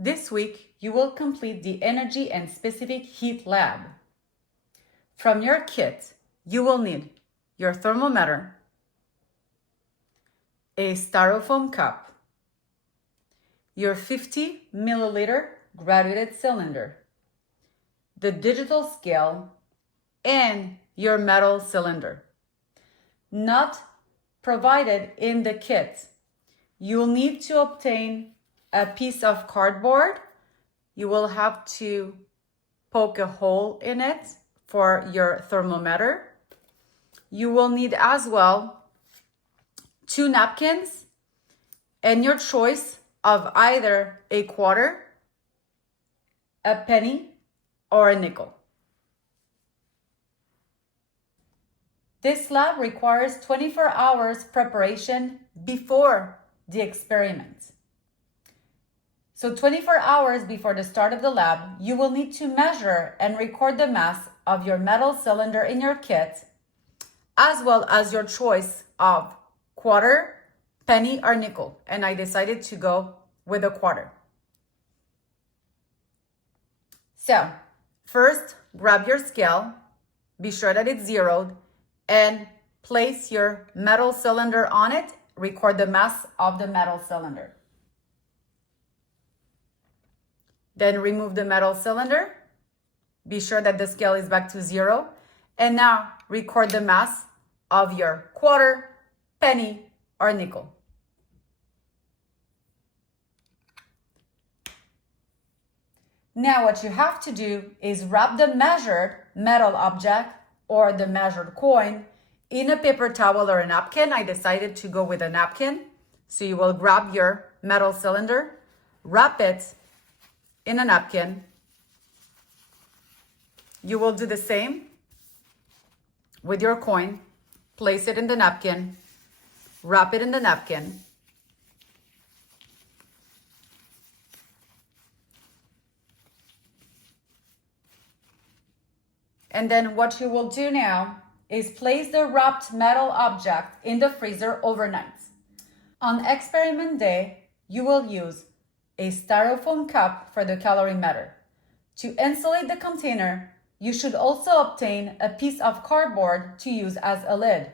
This week, you will complete the Energy and Specific Heat Lab. From your kit, you will need your thermometer, a styrofoam cup, your 50 milliliter graduated cylinder, the digital scale, and your metal cylinder. Not provided in the kit, you'll need to obtain a piece of cardboard. You will have to poke a hole in it for your thermometer. You will need as well 2 napkins and your choice of either a quarter, a penny, or a nickel. This lab requires 24 hours preparation before the experiment. So 24 hours before the start of the lab, you will need to measure and record the mass of your metal cylinder in your kit, as well as your choice of quarter, penny, or nickel. And I decided to go with a quarter. So first, grab your scale, be sure that it's zeroed, and place your metal cylinder on it. Record the mass of the metal cylinder. Then remove the metal cylinder. Be sure that the scale is back to 0. And now record the mass of your quarter, penny, or nickel. Now what you have to do is wrap the measured metal object or the measured coin in a paper towel or a napkin. I decided to go with a napkin. So you will grab your metal cylinder, wrap it in a napkin. You will do the same with your coin. Place it in the napkin, wrap it in the napkin. And then what you will do now is place the wrapped metal object in the freezer overnight. On experiment day, you will use a styrofoam cup for the calorimeter. To insulate the container, you should also obtain a piece of cardboard to use as a lid.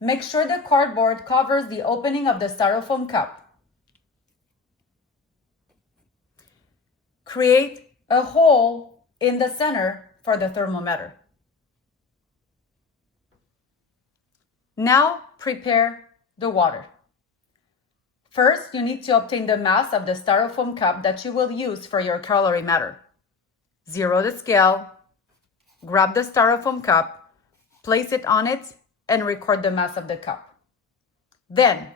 Make sure the cardboard covers the opening of the styrofoam cup. Create a hole in the center for the thermometer. Now prepare the water. First, you need to obtain the mass of the styrofoam cup that you will use for your calorimeter. Zero the scale, grab the styrofoam cup, place it on it, and record the mass of the cup. Then,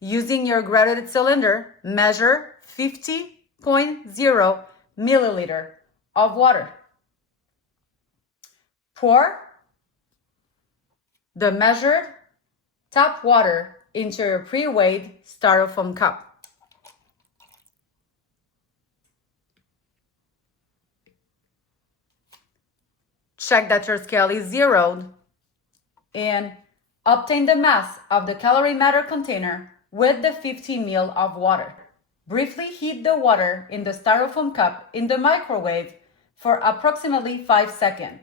using your graduated cylinder, measure 50.0 milliliter of water. Pour the measured tap water into your pre-weighed styrofoam cup. Check that your scale is zeroed and obtain the mass of the calorimeter container with the 50 ml of water. Briefly heat the water in the styrofoam cup in the microwave for approximately 5 seconds,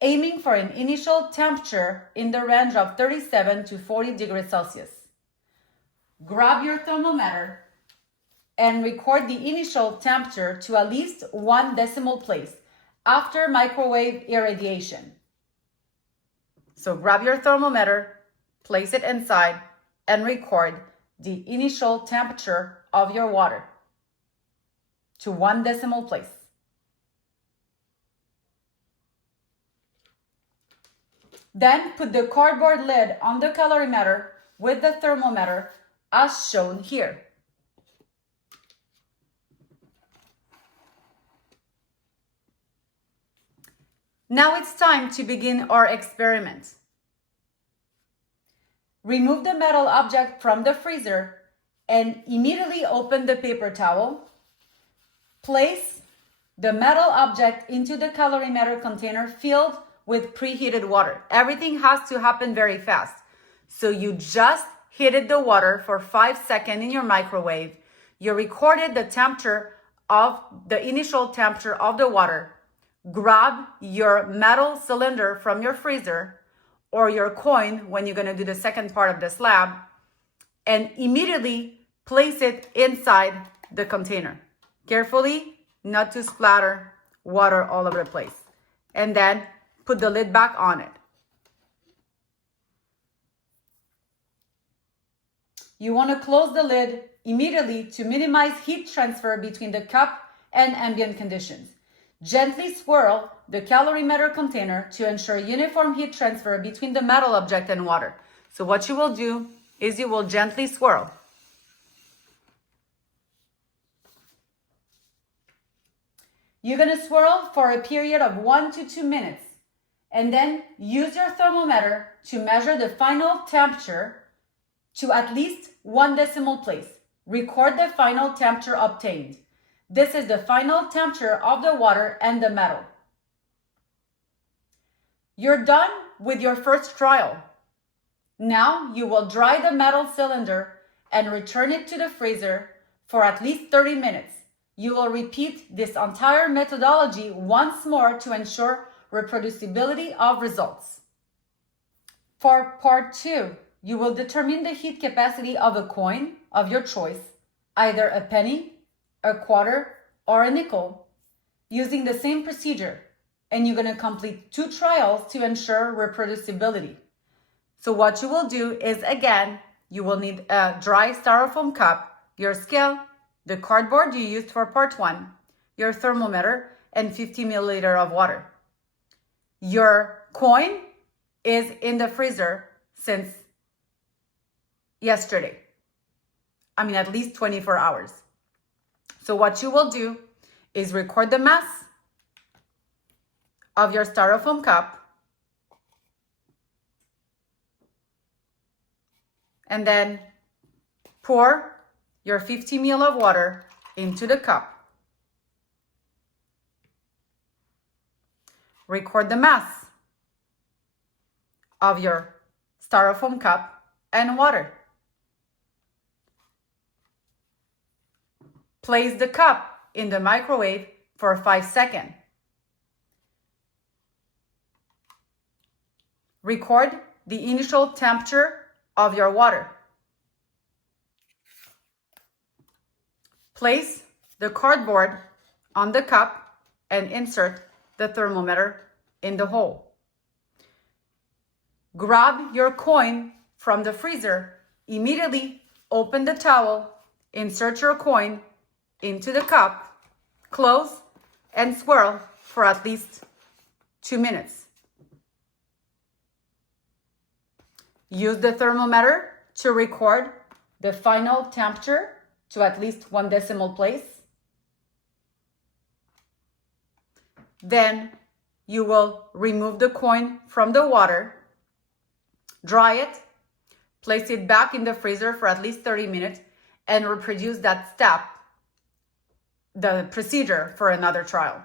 aiming for an initial temperature in the range of 37 to 40 degrees Celsius. Grab your thermometer and record the initial temperature to at least 1 decimal place after microwave irradiation. So grab your thermometer, place it inside, and record the initial temperature of your water to 1 decimal place. Then put the cardboard lid on the calorimeter with the thermometer as shown here. Now it's time to begin our experiment. Remove the metal object from the freezer and immediately open the paper towel. Place the metal object into the calorimeter container filled with preheated water. Everything has to happen very fast. So you just heated the water for 5 seconds in your microwave. You recorded the temperature of the initial temperature of the water, grab your metal cylinder from your freezer or your coin when you're going to do the second part of the slab, and immediately place it inside the container. Carefully, not to splatter water all over the place. And then put the lid back on it. You want to close the lid immediately to minimize heat transfer between the cup and ambient conditions. Gently swirl the calorimeter container to ensure uniform heat transfer between the metal object and water. So what you will do is you will gently swirl. You're going to swirl for a period of 1 to 2 minutes, and then use your thermometer to measure the final temperature to at least 1 decimal place. Record the final temperature obtained. This is the final temperature of the water and the metal. You're done with your first trial. Now you will dry the metal cylinder and return it to the freezer for at least 30 minutes. You will repeat this entire methodology once more to ensure reproducibility of results. For part 2, you will determine the heat capacity of a coin of your choice, either a penny, a quarter, or a nickel, using the same procedure. And you're going to complete 2 trials to ensure reproducibility. So what you will do is, again, you will need a dry styrofoam cup, your scale, the cardboard you used for part 1, your thermometer, and 50 milliliters of water. Your coin is in the freezer since yesterday. At least 24 hours. So what you will do is record the mass of your styrofoam cup, and then pour your 50 ml of water into the cup. Record the mass of your styrofoam cup and water. Place the cup in the microwave for 5 seconds. Record the initial temperature of your water. Place the cardboard on the cup and insert the thermometer in the hole. Grab your coin from the freezer. Immediately open the towel, insert your coin into the cup, close, and swirl for at least 2 minutes. Use the thermometer to record the final temperature to at least 1 decimal place. Then you will remove the coin from the water, dry it, place it back in the freezer for at least 30 minutes, and reproduce that step, the procedure, for another trial.